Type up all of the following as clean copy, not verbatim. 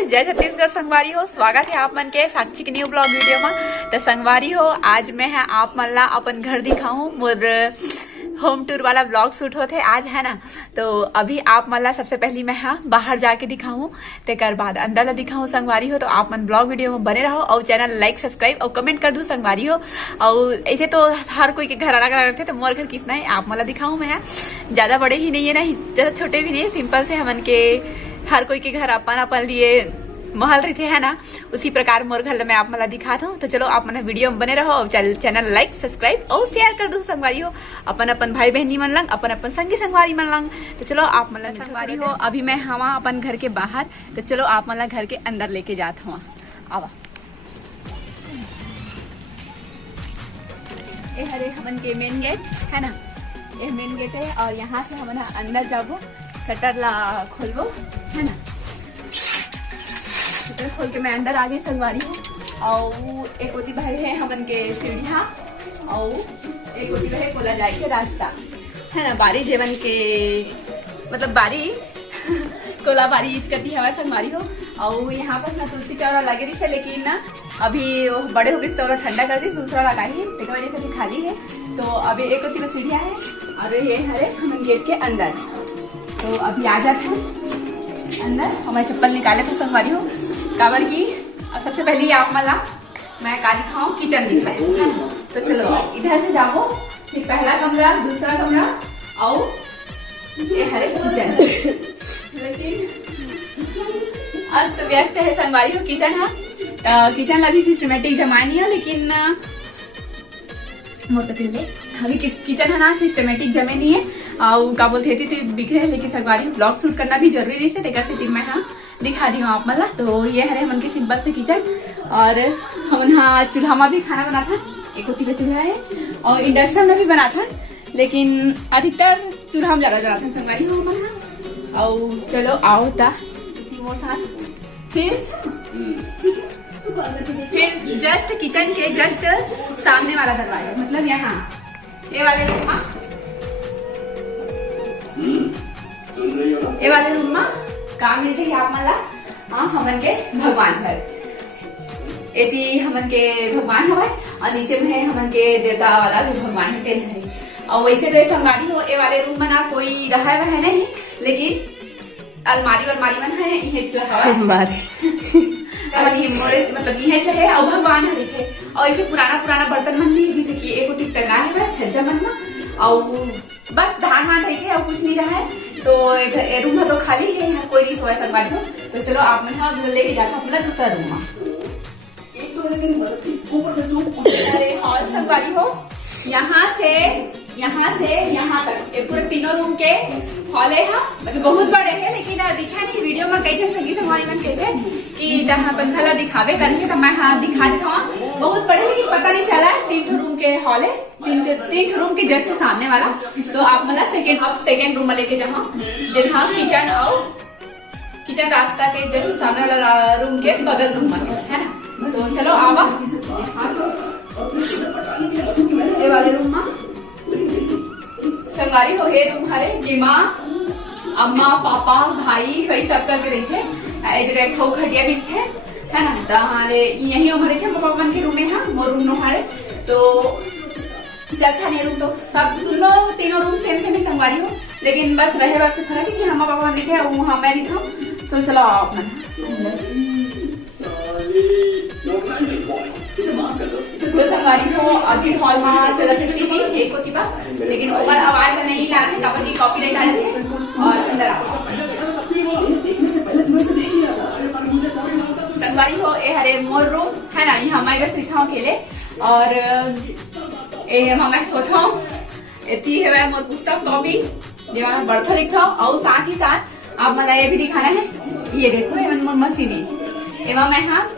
नमस्कार, जय छत्तीसगढ़ संगवारी हो। स्वागत है आप मन के साक्षी के न्यू ब्लॉग वीडियो में। तो संगवारी हो, आज मैं है आप मन ला अपन घर दिखाऊं। मोर होम टूर वाला ब्लॉग शूट होते आज है ना। तो अभी आप मन ला सबसे पहली मैं हाँ बाहर जाके दिखाऊं, तेकर बाद अंदर ला दिखाऊं संगवारी हो। तो आप मन ब्लॉग वीडियो में बने रहो और चैनल लाइक सब्सक्राइब और कमेंट कर दू संगवारी हो। और ऐसे तो हर कोई के घर अलग अलग थे, तो मोर घर किसना है आप मन ला दिखाऊं मैं है। ज्यादा बड़े ही नहीं है ना, ज्यादा छोटे भी नहीं है, सिंपल से हमन के हर कोई के घर अपन अपन लिए महल रहते है ना, उसी प्रकार मोर घर मैं आप मला दिखाता हूँ। तो चलो आप मन वीडियो में बने रहो और चैनल लाइक सब्सक्राइब और शेयर कर दो संगवारी हो अपन अपन भाई बहनी मन लंग, अपन अपन संगी संगवारी मन लंग। तो चलो आप मन संगवारी हो, अभी मैं हवा अपन घर के बाहर। तो चलो आप मन घर के अंदर लेके जात हूँ। आवा ये हरे हमन के मेन गेट है ना, ये मेन गेट है। और यहाँ से हमन अंदर जाबो, शटर ला खोलबो है ना। शटर खोल के मैं अंदर आ गई संगवारी हूँ। और एक ओती भाई है हमन के सीढ़िया और एक ओती है कोला जाए के रास्ता है ना। बारी जेवन के मतलब बारी कोला बारी इचकती हवा संगवारी हो। और यहाँ पर ना तुलसी चौरा लगे रही है, लेकिन ना अभी बड़े हो गए चौरा ठंडा कर दी, दूसरा लगा ही एक वजह से खाली है। तो अभी एक ओती सीढ़िया है और ये है हम गेट के अंदर। तो अभी आ जाते हैं अंदर। हमारे चप्पल निकाले थे संगवारी हो काबर की। और सबसे पहले आप मला मैं का दिखाऊं, किचन दिखाए। तो चलो इधर से जाओ, फिर पहला कमरा, दूसरा कमरा और ये हरे किचन। लेकिन अस्त व्यस्त है संगवारी हो किचन है। किचन अभी सिस्टमेटिक जमा नहीं है, लेकिन अभी किचन है ना सिस्टमेटिक जमे नहीं है। और का बोलते थे बिखरे, लेकिन संगवारी ब्लॉग शूट करना भी जरूरी से तेकर से मैं हाँ दिखा दी हूँ आप मला। तो ये है हमन के सिंपल से किचन। और हम यहाँ चूल्हा में भी खाना बना था, एक होती का चूल्हा है और इंडक्शन में भी बना था, लेकिन अधिकतर चूल्हा में ज्यादा बना था संगवारी हो मन। और चलो आओ ता फिर जस्ट किचन के जस्ट सामने वाला दरवाजा, मतलब यहाँ ये वाले रूम में, ये वाले रूम में काम मिलते है आप मला। हाँ हमन के भगवान घर, एती हमन के भगवान हवा और नीचे में है हमन के देवता वाला जो भगवान है तेन हरी। और वैसे तो संगवारी हो ये वाले रूम में ना कोई रहा है नहीं, लेकिन अलमारी मन है ये मतलब ये चाहे और भगवान हरे थे। और ऐसे पुराना बर्तन मन भी, जैसे कि एक उठी टंगा है छज्जा मन में, और बस धान मान रही थे और कुछ नहीं रहा है। तो रूम तो खाली है, यहाँ कोई नहीं सोया संगवारी हो। तो चलो आप मन लेके जा सकते हैं दूसरा रूम में। अरे हॉल संगवारी हो, यहाँ से यहाँ तक ये पूरे तीनों रूम के हॉल है। मतलब बहुत बड़े हैं, लेकिन दिखा नहीं वीडियो में कई जन संगी संगवारी मन कहते कि जहाँ पंखा दिखावे करके, तो मैं हाँ दिखा देता हूँ। बहुत बड़े, लेकिन पता नहीं चला। 3 रूम के हॉल है, 3 रूम के जस्ट सामने वाला। तो आप मतलब सेकेंड रूम में लेके जाओ, जहाँ किचन और किचन रास्ता के जस्ट सामने वाला रूम के बगल रूम में है ना। तो चलो आवा ये वाले रूम में संगवारी हो। ये रूम हरे जेमा अम्मा पापा भाई वही सब करके रही थे। खटिया भी थे है ना। तो हमारे यही उम्र थे पापा मन के रूम में है, वो रूम हमारे। तो चल था नहीं रूम, तो सब तीनों रूम सेम ही संगवारी हो, लेकिन बस रहे वास्ते फर्क है कि हम पापा दिखे वहाँ मैं दिखा। तो चलो आओ अपना तो संगवारी हो। अभी हॉल में चलत टीवी एक होती बा, लेकिन ओवर आवाज नहीं ला रहे काबर कॉपीराइट आ जाते हैं। और अंदर आओ संगवारी हो, ये हरे मोर रूम है ना। यहाँ मैं बस लिखा हूँ अकेले, और ये मैं सोचा हूँ इतनी है मोर पुस्तक कॉपी जो मैं बढ़ता लिखा हूँ। और साथ ही साथ आप मला ये भी दिखाना है, ये देखो ये मशीन एवं मैं हाँ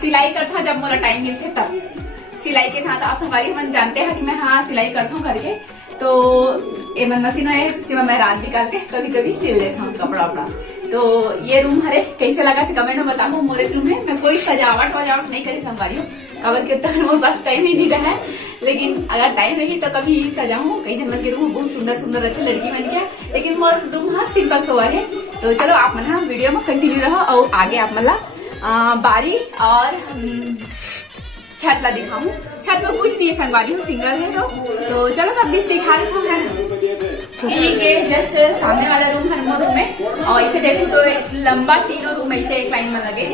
सिलाई करता जब मोला टाइम मिलते तब सिलाई के साथ। आप संगवारी मन जानते हैं कि मैं हाँ सिलाई करता हूँ करके। तो ये मशीन है कि मैं रात निकाल के कभी कभी सिल लेता हूँ कपड़ा वपड़ा। तो ये रूम हरे कैसे लगा थे कमेंट में बताओ। मोरे रूम में मैं कोई सजावट नहीं करी संगवारी हूँ, कवर के तक मोर पास टाइम ही नहीं रहा है। लेकिन अगर टाइम रही तो कभी सजाऊँ। कई जन मन के रूम बहुत सुंदर रहते लड़की मन के, लेकिन मोर रूम हाँ सिंपल सोवा है। तो चलो आप मन वीडियो में कंटिन्यू रहो और आगे आप मला बारी और छत ला दिखाऊं। छत में कुछ नहीं है, संगवारी हूँ सिंगल है तो चलो तब भी दिखा देता हूँ, है ना। यही के जस्ट सामने वाला रूम है वो रूम है, और इसे देखो तो लंबा 3 रूम ऐसे एक लाइन में लगे,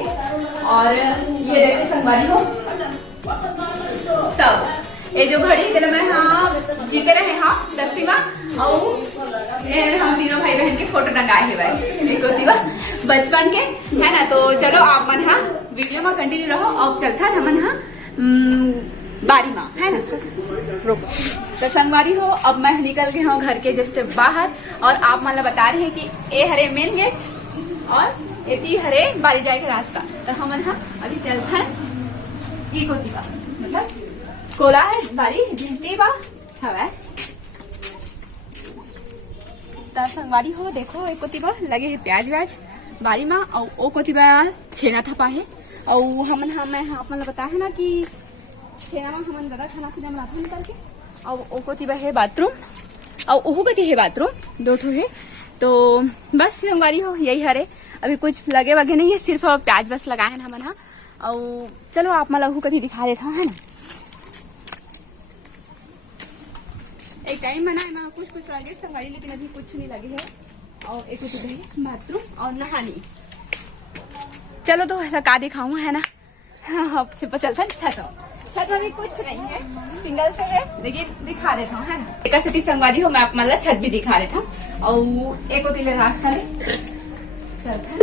और ये देखो संगवारी हो सब ये जो घड़ी तेरे में हाँ जीते रहे हाँ 10वीं में, और हम तीनों भाई बहन के फोटो टंगाए है भाई बचपन के, है ना। तो चलो आप मन हाँ वीडियो में कंटिन्यू रहो और चलता था मन हाँ बारी माँ, है ना। तो संगवारी हो अब मैं निकल गई हूँ घर के जस्ट बाहर, और आप मतलब बता रहे हैं कि ए हरे मेन गेट और एती हरे बारी जाए के रास्ता। तो हम हाँ अभी चलते हैं ये कोती बा मतलब कोला है बारी जीती बा हवा। तो संगवारी हो देखो एक कोती बा लगे है प्याज व्याज बारी में, और ओ कोती बा छेना थपा है, और हमन मैं अपन बता है ना कि छेना में हमन दादा खाना पीना बनाते निकल के, और ओ कोती बा है बाथरूम, और ओहू कती है बाथरूम 2 ठो है। तो बस संगवारी हो यही हरे अभी कुछ लगे वगे नहीं है, सिर्फ प्याज बस लगाए हैं हमन। और चलो आप मला ओहू कती दिखा देता हूँ, है ना। एक टाइम बनाए मैं कुछ लगे संगवारी, लेकिन अभी कुछ नहीं लगे है। और एक बाथरूम और नहानी। चलो तो ऐसा का दिखाऊं, है ना। अब चलता है छत में भी कुछ नहीं है, सिंगल से है, लेकिन दिखा देता हूँ, है ना। एक सिटी संगवारी हो मैं आप मतलब छत भी दिखा देता हूँ, और एक होती रास्ता ले चलता है।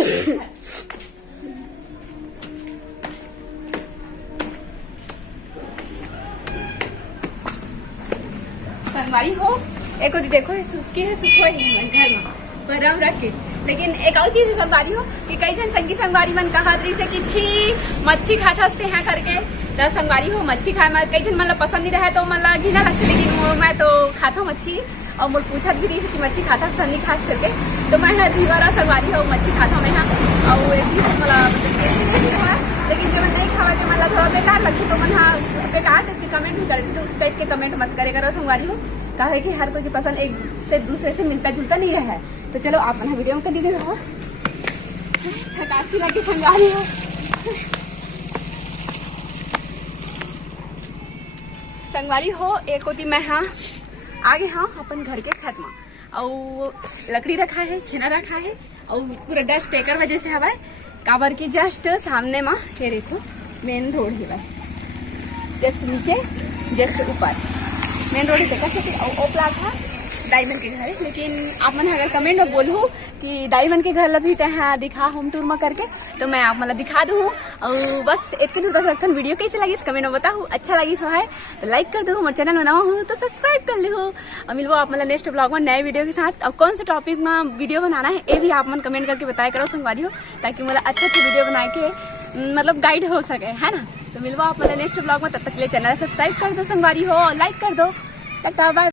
संगवारी हो एक होती देखो सुस्की है सुखो है घर में बरम रख के, लेकिन एक और चीज संगवारी हो कि कई जन संगी संगवारी मन कहा से कि छी मच्छी खाता हैं करके। तो संगवारी हो मच्छी खाए में कई जन मतलब पसंद नहीं रहे तो मतलब घिना लगते, लेकिन वो मैं तो खाता हूँ मच्छी, और मुझे पूछा भी रही कि मच्छी खाता नहीं खास करके। तो मैं दीवारा संगवारी हो मच्छी खाता हूँ मैं, और मतलब लेकिन जब नहीं खावा तो मतलब थोड़ा बेकार लगती, तो मैं बेकार टाइप के कमेंट भी करती, तो उस टाइप के कमेंट मत करे करो संगवारी हो, कहा है कि हर कोई की पसंद एक से दूसरे से मिलता जुलता नहीं है। तो चलो आप अपना वीडियो में कंटिन्यू रहो। थकासी लगी संगवारी हो। संगवारी हो एक होती मैं हाँ आगे हाँ अपन घर के छत में, और लकड़ी रखा है, छेना रखा है, और पूरा डस्ट टेकर वजह से हवा काबर की जस्ट सामने में ये देखो मेन रोड है, जस्ट नीचे जस्ट ऊपर मेन रोड है कैसे, और प्लाट था डायमंड के घर। लेकिन आप मन अगर कमेंट में बोलूँ कि डायमंड के घर लभी तहाँ दिखा होम टूर में करके, तो मैं आप मतलब दिखा दूँ। और बस इतने दूर तक रखन वीडियो कैसे लगी कमेंट में बताओ, अच्छा लगी सो है तो लाइक कर दो, हमारे चैनल में नवा हूँ तो सब्सक्राइब कर लो, और मिलवा आप मतलब नेक्स्ट ब्लॉग में नए वीडियो के साथ। और कौन सा टॉपिक में वीडियो बनाना है ये भी आप मन कमेंट करके बताया करो संगवारी हो, ताकि मतलब अच्छा वीडियो बना के मतलब गाइड हो सके, है ना। तो मिलवा आप मतलब नेक्स्ट ब्लॉग में, तब तक के लिए चैनल सब्सक्राइब कर दो संगवारी हो, लाइक कर दो, टाटा बाय।